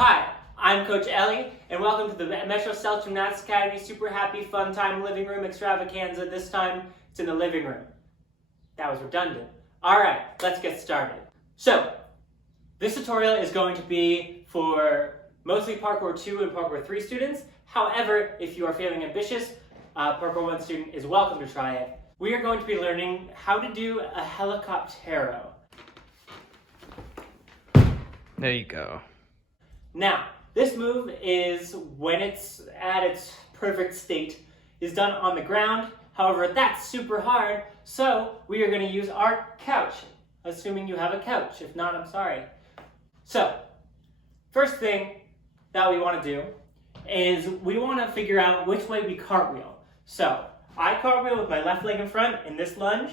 Hi, I'm Coach Ellie, and welcome to the Metro Self Gymnastics Academy Super Happy Fun Time Living Room Extravaganza. This time, it's in the living room. That was redundant. Alright, let's get started. So, this tutorial is going to be for mostly Parkour 2 and Parkour 3 students. However, if you are feeling ambitious, Parkour 1 student is welcome to try it. We are going to be learning how to do a Helicoptero. There you go. Now, this move is, when it's at its perfect state, is done on the ground. However, that's super hard, so we are going to use our couch, assuming you have a couch. If not, I'm sorry. So, first thing that we want to do is we want to figure out which way we cartwheel. So, I cartwheel with my left leg in front in this lunge.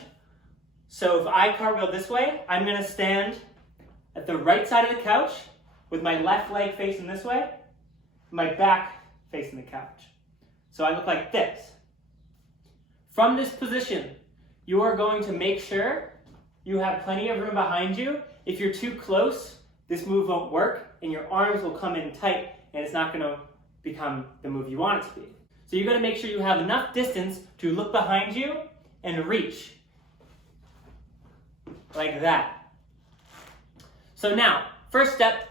So if I cartwheel this way, I'm going to stand at the right side of the couch with my left leg facing this way, my back facing the couch. So I look like this. From this position, you are going to make sure you have plenty of room behind you. If you're too close, this move won't work and your arms will come in tight and it's not going to become the move you want it to be. So you're going to make sure you have enough distance to look behind you and reach. Like that. So now, first step,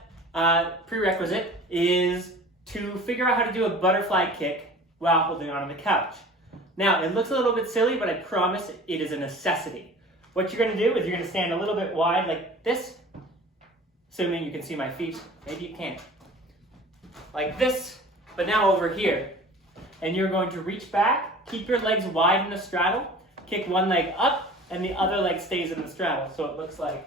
prerequisite, is to figure out how to do a butterfly kick while holding on to the couch. Now, it looks a little bit silly, but I promise it is a necessity. What you're going to do is you're going to stand a little bit wide like this, assuming you can see my feet. Maybe you can't. Like this, but now over here. And you're going to reach back, keep your legs wide in the straddle, kick one leg up, and the other leg stays in the straddle. So it looks like,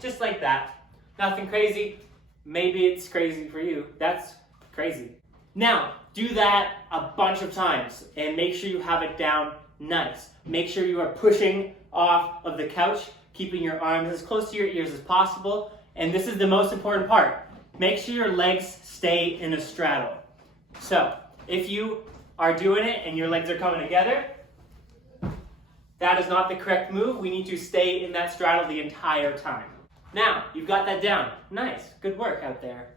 just like that. Nothing crazy. Maybe it's crazy for you. That's crazy. Now, do that a bunch of times and make sure you have it down nice. Make sure you are pushing off of the couch, keeping your arms as close to your ears as possible. And this is the most important part. Make sure your legs stay in a straddle. So, if you are doing it and your legs are coming together, that is not the correct move. We need to stay in that straddle the entire time. Now, you've got that down. Nice, good work out there.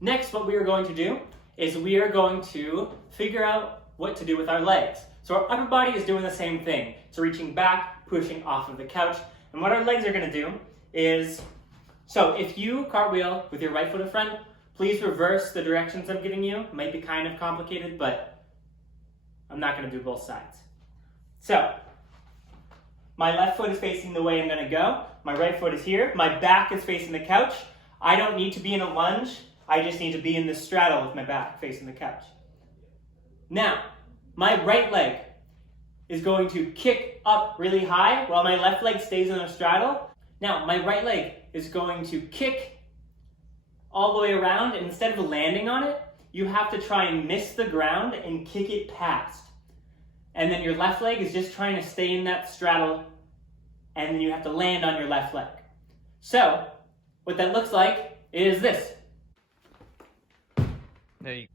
Next, what we are going to do is we are going to figure out what to do with our legs. So our upper body is doing the same thing. So reaching back, pushing off of the couch. And what our legs are going to do is, so if you cartwheel with your right foot in front, please reverse the directions I'm giving you. It might be kind of complicated, but I'm not going to do both sides. So, my left foot is facing the way I'm going to go. My right foot is here. My back is facing the couch. I don't need to be in a lunge. I just need to be in the straddle with my back facing the couch. Now, my right leg is going to kick up really high while my left leg stays in the straddle. Now, my right leg is going to kick all the way around, and instead of landing on it, you have to try and miss the ground and kick it past. And then your left leg is just trying to stay in that straddle, and then you have to land on your left leg. So, what that looks like is this. Hey,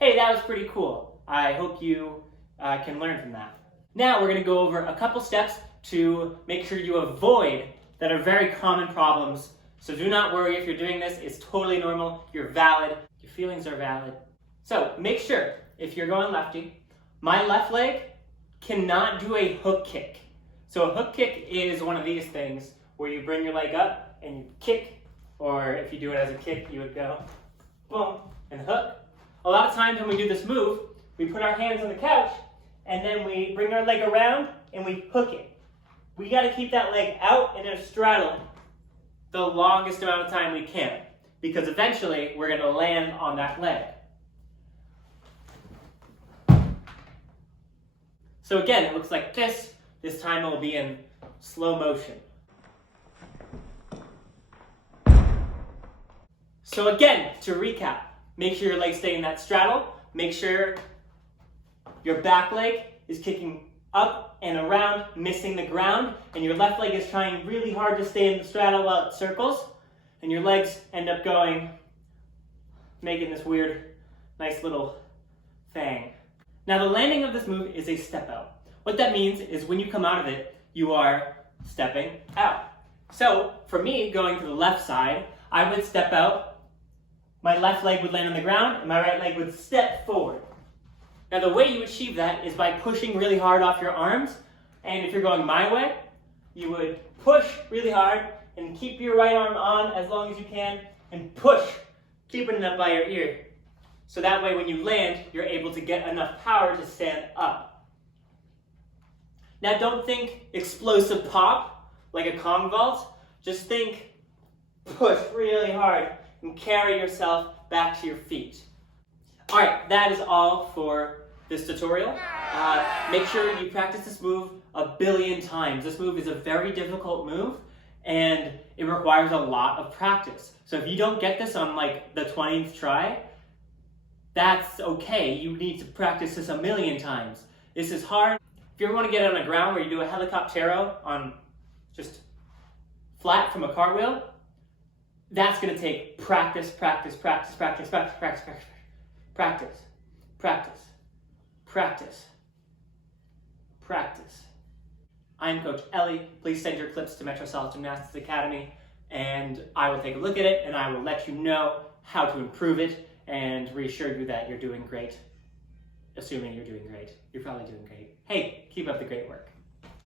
that was pretty cool. I hope you can learn from that. Now we're going to go over a couple steps to make sure you avoid that are very common problems. So do not worry if you're doing this. It's totally normal. You're valid. Your feelings are valid. So make sure, if you're going lefty, my left leg cannot do a hook kick. So a hook kick is one of these things where you bring your leg up and you kick, or if you do it as a kick, you would go boom and hook. A lot of times when we do this move, we put our hands on the couch and then we bring our leg around and we hook it. We got to keep that leg out in a straddle the longest amount of time we can, because eventually we're going to land on that leg. So again, it looks like this. This time it will be in slow motion. So again, to recap, make sure your legs stay in that straddle. Make sure your back leg is kicking up and around, missing the ground, and your left leg is trying really hard to stay in the straddle while it circles, and your legs end up going, making this weird, nice little thing. Now the landing of this move is a step out. What that means is when you come out of it, you are stepping out. So for me, going to the left side, I would step out, my left leg would land on the ground, and my right leg would step forward. Now the way you achieve that is by pushing really hard off your arms, and if you're going my way, you would push really hard and keep your right arm on as long as you can, and push, keeping it up by your ear. So that way when you land, you're able to get enough power to stand up. Now don't think explosive pop, like a Kong vault. Just think push really hard and carry yourself back to your feet. All right, that is all for this tutorial. Make sure you practice this move a billion times. This move is a very difficult move and it requires a lot of practice. So if you don't get this on like the 20th try, that's okay. You need to practice this a million times. This is hard. If you ever want to get on the ground where you do a Helicoptero on just flat from a cartwheel, that's going to take practice, practice, practice, practice, practice, practice, practice, practice, practice, practice, practice. I'm Coach Ellie. Please send your clips to Metro South Gymnastics Academy and I will take a look at it and I will let you know how to improve it and reassure you that you're doing great. Assuming you're doing great. You're probably doing great. Hey, keep up the great work.